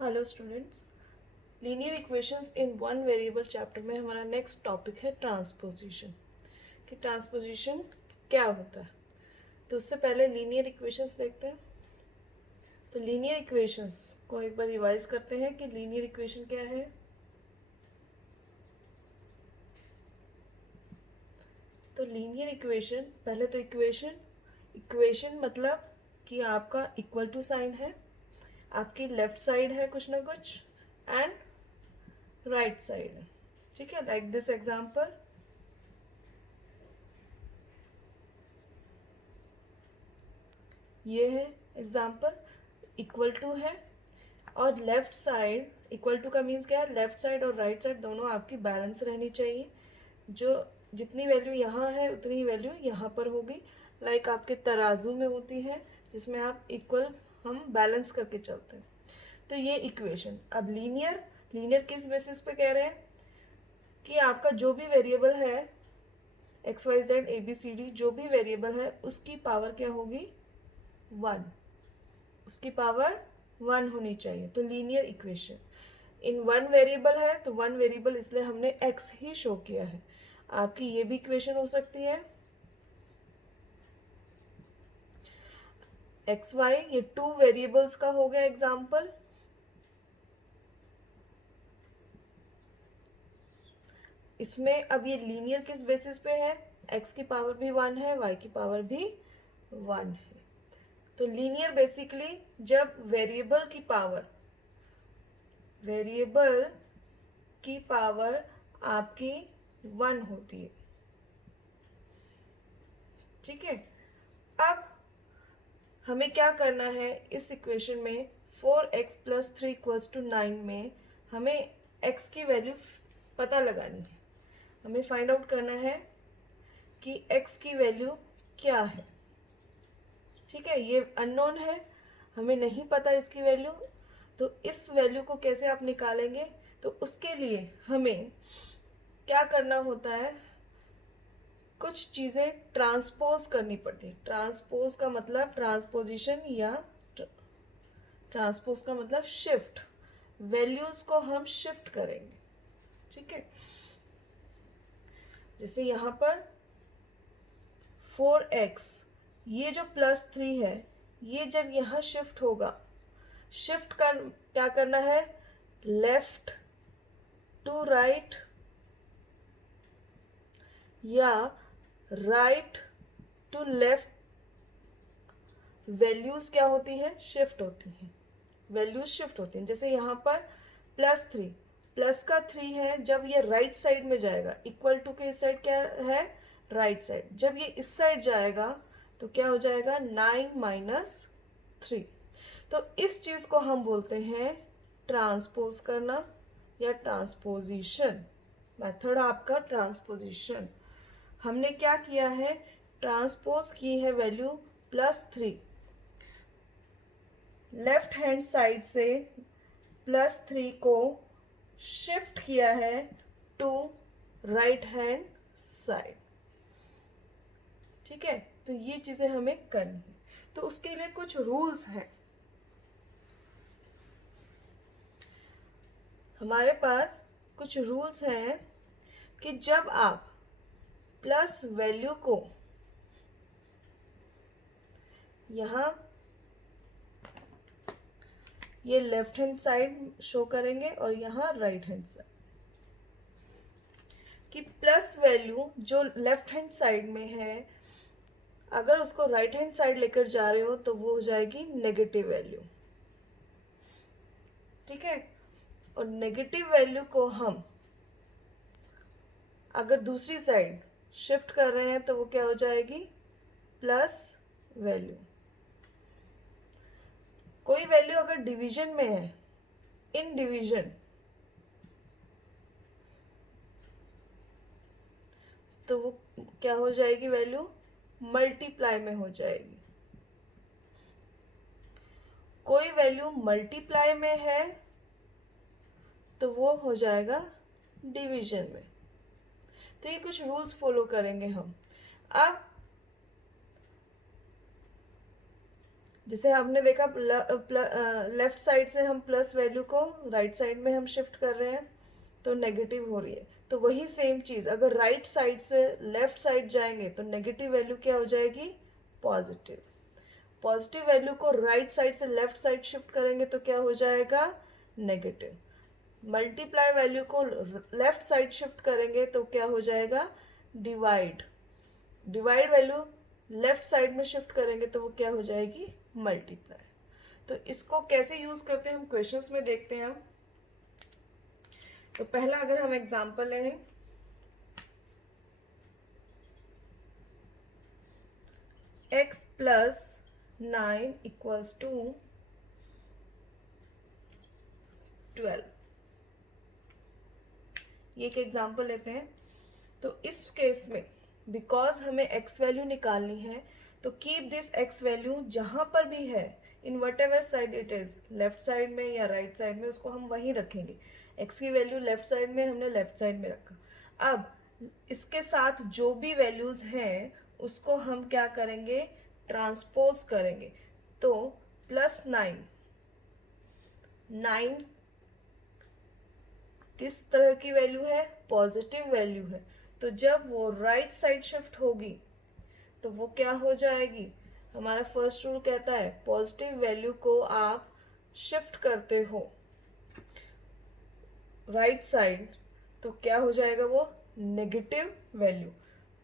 Hello students, linear equations in one variable chapter में हमारा next topic है transposition. कि ट्रांसपोजिशन क्या होता है। तो उससे पहले लीनियर इक्वेशंस देखते हैं। तो लीनियर इक्वेशंस को एक बार रिवाइज करते हैं कि लीनियर इक्वेशन क्या है। तो लीनियर इक्वेशन, पहले तो इक्वेशन इक्वेशन मतलब कि आपका इक्वल टू साइन है, आपकी लेफ्ट साइड है कुछ ना कुछ, एंड राइट साइड है। ठीक है, लाइक दिस एग्जाम्पल। ये है एग्जाम्पल, इक्वल टू है और लेफ्ट साइड, इक्वल टू का मीन्स क्या है, लेफ्ट साइड और राइट साइड दोनों आपकी बैलेंस रहनी चाहिए। जो जितनी वैल्यू यहाँ है उतनी ही वैल्यू यहाँ पर होगी, लाइक आपके तराजू में होती है जिसमें आप इक्वल, हम बैलेंस करके चलते हैं। तो ये इक्वेशन। अब लीनियर, लीनियर किस बेसिस पे कह रहे हैं कि आपका जो भी वेरिएबल है X Y Z A B C D, जो भी वेरिएबल है उसकी पावर क्या होगी, वन। उसकी पावर वन होनी चाहिए। तो linear equation in one variable है, तो वन वेरिएबल इसलिए हमने एक्स ही शो किया है। आपकी ये भी इक्वेशन हो सकती है एक्स वाई, ये टू वेरिएबल्स का हो गया एग्जाम्पल। इसमें अब ये लीनियर किस बेसिस पे है, एक्स की पावर भी वन है, वाई की पावर भी वन है। तो लीनियर बेसिकली जब वेरिएबल की पावर आपकी वन होती है। ठीक है, अब हमें क्या करना है इस इक्वेशन में, 4x+3 = 9 में हमें x की वैल्यू पता लगानी है। हमें फाइंड आउट करना है कि x की वैल्यू क्या है। ठीक है, ये अननोन है, हमें नहीं पता इसकी वैल्यू। तो इस वैल्यू को कैसे आप निकालेंगे, तो उसके लिए हमें क्या करना होता है, कुछ चीज़ें ट्रांसपोज करनी पड़ती है। ट्रांसपोज का मतलब ट्रांसपोजिशन, या ट्रांसपोज का मतलब शिफ्ट। वैल्यूज को हम शिफ्ट करेंगे। ठीक है, जैसे यहाँ पर 4x, ये जो +3 है, ये जब यहाँ शिफ्ट होगा, शिफ्ट कर क्या करना है, लेफ्ट टू राइट या राइट टू लेफ्ट, वैल्यूज क्या होती है, शिफ्ट होती हैं। वैल्यूज शिफ्ट होती हैं। जैसे यहाँ पर +3, प्लस का 3 है, जब ये राइट साइड में जाएगा, इक्वल टू के इस साइड क्या है, राइट साइड, जब ये इस साइड जाएगा तो क्या हो जाएगा, 9 - 3। तो इस चीज को हम बोलते हैं ट्रांसपोज करना या ट्रांसपोजिशन। मेथड आपका ट्रांसपोजिशन। हमने क्या किया है, ट्रांसपोज की है वैल्यू +3, लेफ्ट हैंड साइड से +3 को शिफ्ट किया है टू राइट हैंड साइड। ठीक है, तो ये चीजें हमें करनी है। तो उसके लिए कुछ रूल्स हैं हमारे पास। कुछ रूल्स हैं कि जब आप प्लस वैल्यू को यहाँ ये लेफ्ट हैंड साइड शो करेंगे और यहाँ राइट हैंड साइड, कि प्लस वैल्यू जो लेफ्ट हैंड साइड में है, अगर उसको राइट हैंड साइड लेकर जा रहे हो तो वो हो जाएगी नेगेटिव वैल्यू। ठीक है, और नेगेटिव वैल्यू को हम अगर दूसरी साइड शिफ्ट कर रहे हैं तो वो क्या हो जाएगी, प्लस वैल्यू। कोई वैल्यू अगर डिवीजन में है, इन डिवीजन, तो वो क्या हो जाएगी, वैल्यू मल्टीप्लाई में हो जाएगी। कोई वैल्यू मल्टीप्लाई में है तो वो हो जाएगा डिवीजन में। तो ये कुछ रूल्स फॉलो करेंगे हम। अब जैसे हमने देखा लेफ्ट साइड से हम प्लस वैल्यू को राइट साइड में हम शिफ्ट कर रहे हैं तो नेगेटिव हो रही है। तो वही सेम चीज़ अगर राइट साइड से लेफ्ट साइड जाएंगे तो नेगेटिव वैल्यू क्या हो जाएगी, पॉजिटिव। पॉजिटिव वैल्यू को राइट साइड से लेफ्ट साइड शिफ्ट करेंगे तो क्या हो जाएगा, नेगेटिव। मल्टीप्लाई वैल्यू को लेफ्ट साइड शिफ्ट करेंगे तो क्या हो जाएगा, divide. Divide value left side में शिफ्ट करेंगे तो वो क्या हो जाएगी, मल्टीप्लाई। तो इसको कैसे यूज करते हैं हम क्वेश्चंस में देखते हैं हम। तो पहला अगर हम एग्जांपल लें, x प्लस 9 इक्वल्स टू 12, ये एक एग्जांपल लेते हैं। तो इस केस में बिकॉज हमें x वैल्यू निकालनी है तो कीप दिस x वैल्यू जहां पर भी है in what ever side it is, left side में या राइट साइड में, उसको हम वहीं रखेंगे। x की वैल्यू लेफ्ट साइड में हमने लेफ्ट साइड में रखा। अब इसके साथ जो भी वैल्यूज हैं उसको हम क्या करेंगे, ट्रांसपोज करेंगे। तो प्लस 9 किस तरह की वैल्यू है, पॉजिटिव वैल्यू है। तो जब वो राइट साइड शिफ्ट होगी तो वो क्या हो जाएगी, हमारा फर्स्ट रूल कहता है पॉजिटिव वैल्यू को आप शिफ्ट करते हो राइट साइड तो क्या हो जाएगा, वो नेगेटिव वैल्यू।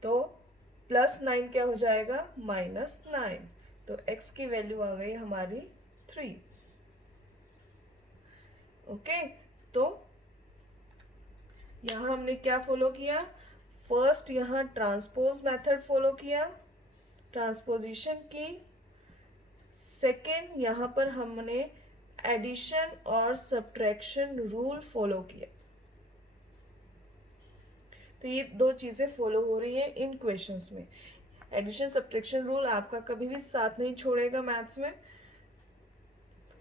तो प्लस 9 क्या हो जाएगा, माइनस 9। तो x की वैल्यू आ गई हमारी 3। ओके, तो यहाँ हमने क्या फॉलो किया, फर्स्ट यहाँ ट्रांसपोज मेथड फॉलो किया, ट्रांसपोजिशन की। सेकेंड यहाँ पर हमने एडिशन और सब्ट्रैक्शन रूल फॉलो किया। तो ये दो चीजें फॉलो हो रही है इन क्वेश्चंस में। एडिशन सब्ट्रैक्शन रूल आपका कभी भी साथ नहीं छोड़ेगा मैथ्स में।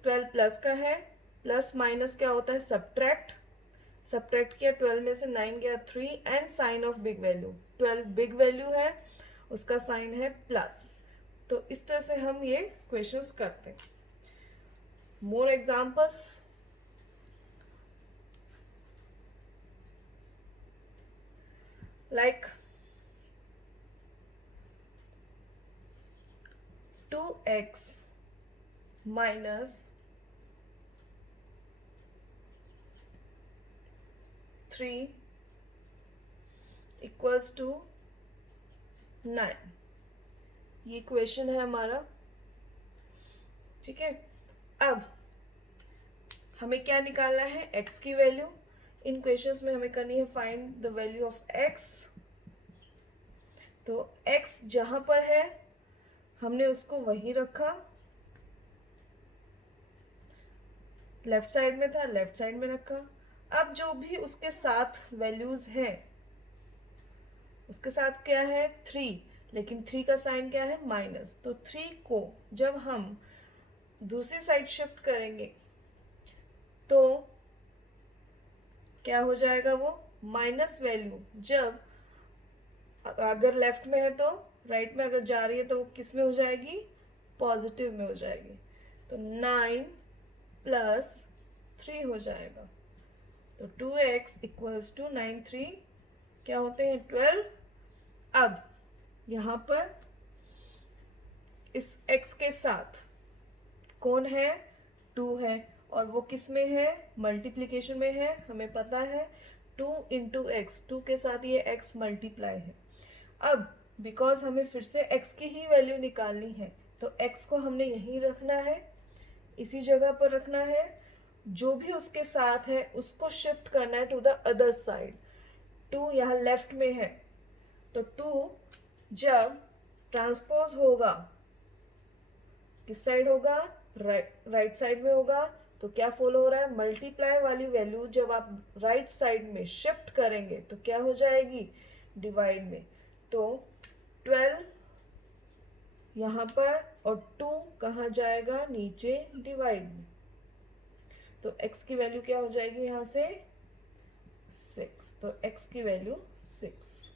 12 प्लस का है, प्लस माइनस क्या होता है, सब्ट्रैक्ट। सब्ट्रैक्ट किया, 12 में से 9 गया 3, and sign of big value, 12 big value है उसका साइन है प्लस। तो इस तरह से हम ये क्वेश्चंस करते हैं। More examples, like 2x minus 3 equals to 9, ये क्वेश्चन है हमारा। ठीक है, अब हमें क्या निकालना है, x की वैल्यू। इन क्वेश्चंस में हमें करनी है find the value of x। तो x जहां पर है हमने उसको वहीं रखा, लेफ्ट साइड में था लेफ्ट साइड में रखा। अब जो भी उसके साथ वैल्यूज हैं उसके साथ क्या है 3, लेकिन 3 का साइन क्या है, माइनस। तो 3 को जब हम दूसरी साइड शिफ्ट करेंगे तो क्या हो जाएगा, वो माइनस वैल्यू जब अगर लेफ्ट में है तो राइट में अगर जा रही है तो वो किस में हो जाएगी, पॉजिटिव में हो जाएगी। तो 9 प्लस 3 हो जाएगा। तो 2x इक्वल्स टू 9, 3 क्या होते हैं 12। अब यहाँ पर इस x के साथ कौन है, 2 है, और वो किस में है, मल्टीप्लीकेशन में है। हमें पता है 2 इंटू एक्स, 2 के साथ ये x मल्टीप्लाई है। अब बिकॉज हमें फिर से x की ही वैल्यू निकालनी है तो x को हमने यहीं रखना है, इसी जगह पर रखना है। जो भी उसके साथ है उसको शिफ्ट करना है टू द अदर साइड। 2 यहाँ लेफ्ट में है तो 2 जब ट्रांसपोज होगा किस साइड होगा, राइट साइड में होगा। तो क्या फॉलो हो रहा है, मल्टीप्लाई वाली वैल्यू जब आप राइट साइड में शिफ्ट करेंगे तो क्या हो जाएगी, डिवाइड में। तो 12 यहाँ पर और 2 कहाँ जाएगा, नीचे डिवाइड में। तो x की वैल्यू क्या हो जाएगी यहाँ से 6। तो x की वैल्यू 6।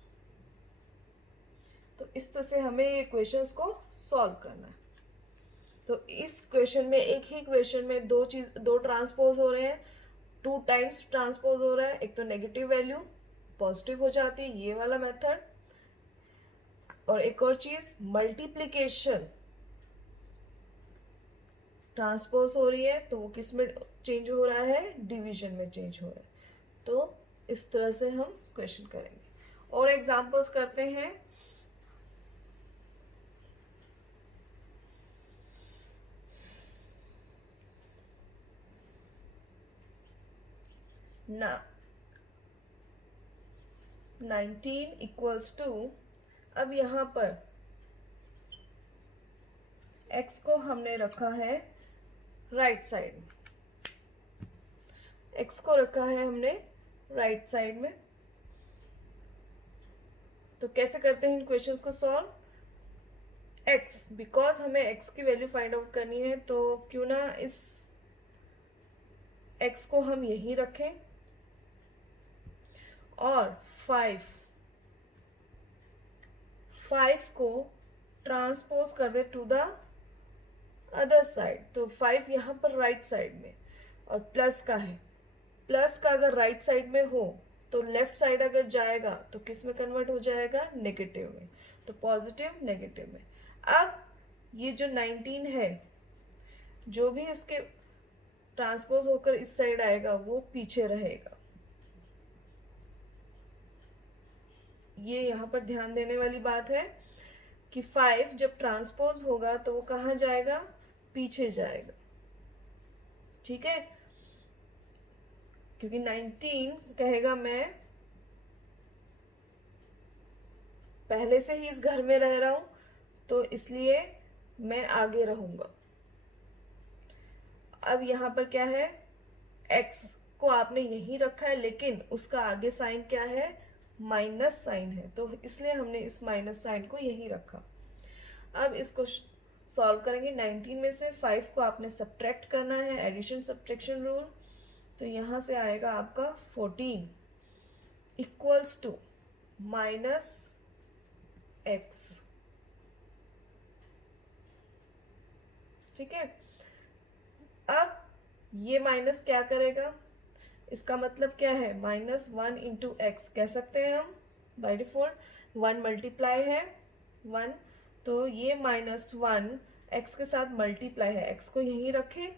तो इस तरह से हमें ये क्वेश्चंस को सॉल्व करना है। तो इस क्वेश्चन में, एक ही क्वेश्चन में दो ट्रांसपोज हो रहे हैं, 2 टाइम्स ट्रांसपोज हो रहा है। एक तो नेगेटिव वैल्यू पॉजिटिव हो जाती है, ये वाला मेथड। और एक और चीज, मल्टीप्लीकेशन ट्रांसपोज हो रही है तो वो किस में चेंज हो रहा है, डिवीजन में चेंज हो रहा है। तो इस तरह से हम क्वेश्चन करेंगे। और एग्जांपल्स करते हैं। ना 19 इक्वल्स टू, अब यहां पर x को हमने रखा है राइट साइड, x को रखा है हमने राइट साइड में। तो कैसे करते हैं इन क्वेश्चंस को सॉल्व। x, बिकॉज हमें x की वैल्यू फाइंड आउट करनी है, तो क्यों ना इस x को हम यही रखें और 5 को ट्रांसपोज कर दे टू द अदर साइड। तो 5 यहाँ पर राइट साइड में और प्लस का है, प्लस का अगर राइट साइड में हो तो लेफ्ट साइड अगर जाएगा तो किस में कन्वर्ट हो जाएगा, नेगेटिव में। तो पॉजिटिव नेगेटिव में। अब ये जो 19 है, जो भी इसके ट्रांसपोज होकर इस साइड आएगा वो पीछे रहेगा। ये यहाँ पर ध्यान देने वाली बात है कि 5 जब ट्रांसपोज होगा तो वो कहाँ जाएगा, पीछे जाएगा। ठीक है, क्योंकि 19 कहेगा मैं पहले से ही इस घर में रह रहा हूं, तो इसलिए मैं आगे रहूंगा। अब यहां पर क्या है, x को आपने यही रखा है, लेकिन उसका आगे साइन क्या है, माइनस साइन है, तो इसलिए हमने इस माइनस साइन को यही रखा। अब इसको सॉल्व करेंगे। 19 में से 5 को आपने सब्ट्रैक्ट करना है, एडिशन सब्ट्रैक्शन रूल। तो यहां से आएगा आपका 14 इक्वल्स टू माइनस x। ठीक है, अब ये माइनस क्या करेगा, इसका मतलब क्या है, -1 इंटू एक्स कह सकते हैं हम बाय डिफॉल्ट। 1 मल्टीप्लाई है 1, तो ये -1 एक्स के साथ मल्टीप्लाई है, एक्स को यहीं रखें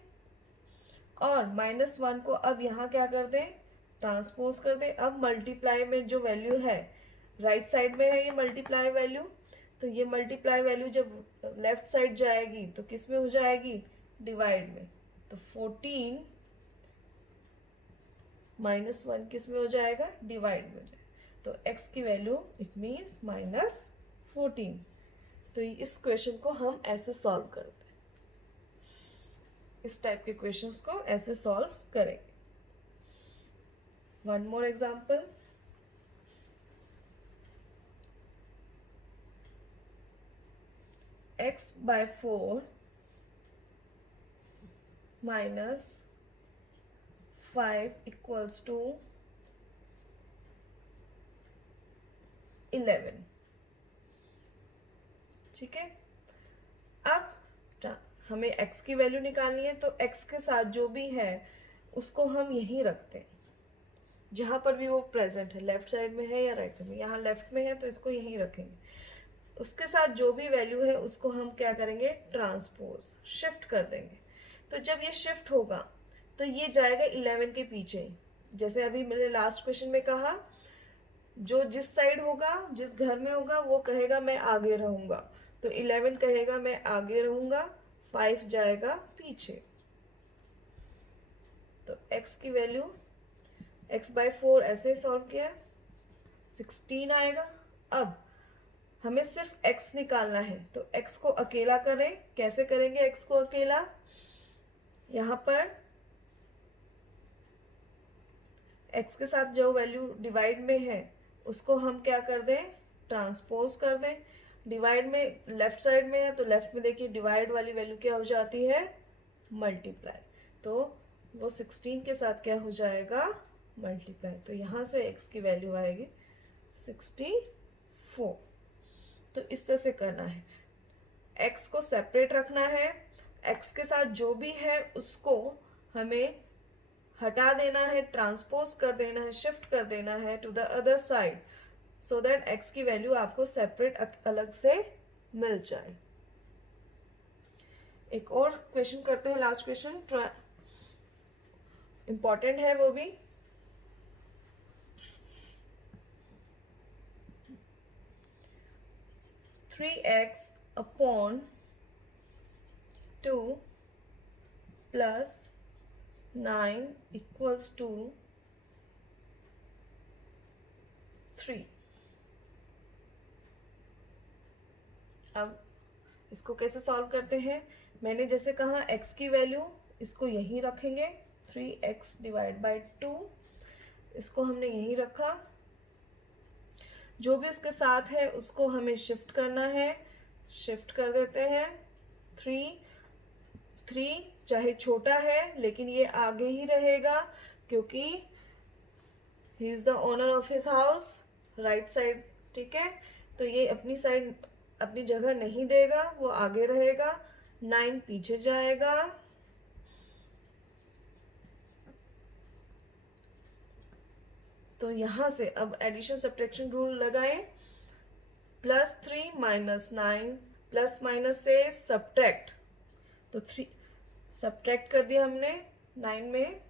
और -1 को अब यहाँ क्या कर दें, ट्रांसपोज कर दें। अब मल्टीप्लाई में जो वैल्यू है राइट साइड में है, ये मल्टीप्लाई वैल्यू, तो ये मल्टीप्लाई वैल्यू जब लेफ्ट साइड जाएगी तो किस में हो जाएगी, डिवाइड में। तो 14 -1 किस में हो जाएगा, डिवाइड में हो जाएगा। तो x की वैल्यू इट मीन्स -14। तो इस क्वेश्चन को हम ऐसे सॉल्व करते हैं, इस टाइप के क्वेश्चंस को ऐसे सॉल्व करेंगे। One more example. x/4 minus 5 equals to 11। ठीक है, अब हमें x की वैल्यू निकालनी है, तो x के साथ जो भी है उसको हम यहीं रखते हैं, जहां पर भी वो प्रेजेंट है, लेफ्ट साइड में है या राइट साइड में। यहाँ लेफ्ट में है तो इसको यहीं रखेंगे। उसके साथ जो भी वैल्यू है उसको हम क्या करेंगे, ट्रांसपोज शिफ्ट कर देंगे। तो जब ये शिफ्ट होगा तो ये जाएगा 11 के पीछे। जैसे अभी मैंने लास्ट क्वेश्चन में कहा, जो जिस साइड होगा, जिस घर में होगा, वो कहेगा मैं आगे रहूंगा। तो 11 कहेगा मैं आगे रहूंगा, 5 जाएगा पीछे। तो x की वैल्यू x/4 ऐसे सॉल्व किया, 16 आएगा। अब हमें सिर्फ x निकालना है, तो x को अकेला करें। कैसे करेंगे x को अकेला, यहां पर x के साथ जो वैल्यू डिवाइड में है उसको हम क्या कर दें, ट्रांसपोज कर दें। डिवाइड में लेफ्ट साइड में है तो लेफ्ट में देखिए डिवाइड वाली वैल्यू क्या हो जाती है, मल्टीप्लाई। तो वो 16 के साथ क्या हो जाएगा, मल्टीप्लाई। तो यहां से x की वैल्यू आएगी 64। तो इस तरह से करना है, x को सेपरेट रखना है, x के साथ जो भी है उसको हमें हटा देना है, ट्रांसपोज कर देना है, शिफ्ट कर देना है to the other side, so that x की वैल्यू आपको सेपरेट अलग से मिल जाए। एक और क्वेश्चन करते हैं, लास्ट क्वेश्चन, इंपॉर्टेंट है वो भी। Three X upon 2 plus 9 equals to 3। अब इसको कैसे सॉल्व करते हैं? मैंने जैसे कहा x की वैल्यू इसको यहीं रखेंगे, 3x डिवाइड बाई 2, इसको हमने यहीं रखा। जो भी उसके साथ है उसको हमें शिफ्ट करना है, शिफ्ट कर देते हैं। 3 चाहे छोटा है लेकिन ये आगे ही रहेगा, क्योंकि he is the owner of his house, right side, ठीक है। तो ये अपनी साइड अपनी जगह नहीं देगा, वो आगे रहेगा। 9 पीछे जाएगा, तो यहां से अब एडिशन सब्ट्रैक्शन रूल लगाएं। +3 माइनस 9, प्लस माइनस से सब्ट्रैक्ट, तो 3 सब्ट्रैक्ट कर दिया हमने, 9 में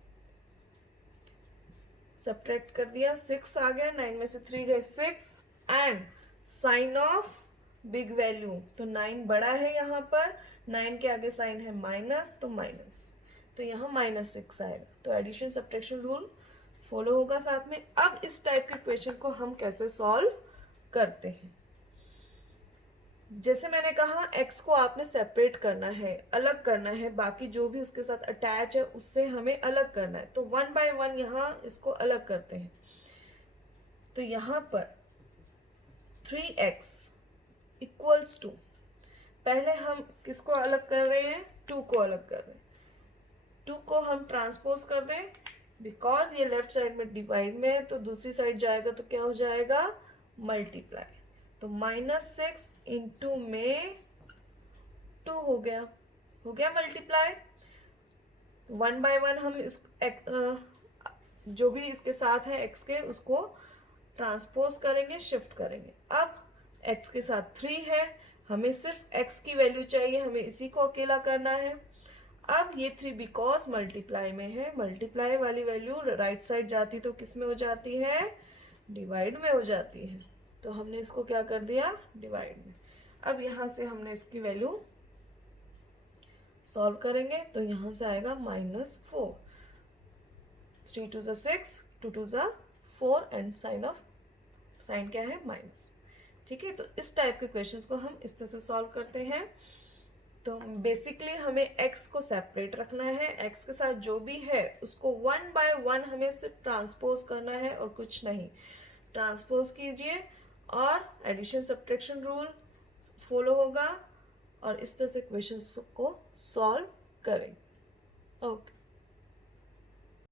सब्ट्रैक्ट कर दिया, 6 आ गया, 9 में से 3 गए 6, and sign of big value, तो 9 बड़ा है यहाँ पर, 9 के आगे साइन है माइनस, तो माइनस, तो यहाँ -6 आएगा। तो एडिशन सब्ट्रैक्शन रूल फॉलो होगा साथ में। अब इस टाइप के क्वेश्चन को हम कैसे सॉल्व करते हैं? जैसे मैंने कहा x को आपने सेपरेट करना है, अलग करना है, बाकी जो भी उसके साथ अटैच है उससे हमें अलग करना है। तो 1 बाय 1 यहाँ इसको अलग करते हैं। तो यहाँ पर 3x इक्वल्स टू, पहले हम किसको अलग कर रहे हैं? 2 को अलग कर रहे हैं। 2 को हम ट्रांसपोज कर दें, बिकॉज ये लेफ्ट साइड में डिवाइड में है, तो दूसरी साइड जाएगा तो क्या हो जाएगा? मल्टीप्लाई। तो -6 इंटू में 2 हो गया मल्टीप्लाई। 1 बाय 1 हम इस जो भी इसके साथ है x के उसको ट्रांसपोज करेंगे, शिफ्ट करेंगे। अब x के साथ 3 है, हमें सिर्फ x की वैल्यू चाहिए, हमें इसी को अकेला करना है। अब ये 3 बिकॉज मल्टीप्लाई में है, मल्टीप्लाई वाली वैल्यू राइट साइड जाती तो किस में हो जाती है? डिवाइड में हो जाती है। तो हमने इसको क्या कर दिया? डिवाइड में। अब यहाँ से हमने इसकी वैल्यू सॉल्व करेंगे, तो यहाँ से आएगा -4, 3 2 6, 2 2 4, एंड साइन क्या है? माइनस। ठीक है, तो इस टाइप के क्वेश्चंस को हम इस तरह से सॉल्व करते हैं। तो बेसिकली हमें x को सेपरेट रखना है, x के साथ जो भी है उसको 1 बाय 1 हमें सिर्फ ट्रांसपोज करना है और कुछ नहीं। ट्रांसपोज कीजिए और एडिशन सब्ट्रैक्शन रूल फॉलो होगा, और इस तरह से क्वेश्चंस को सॉल्व करेंगे। ओके।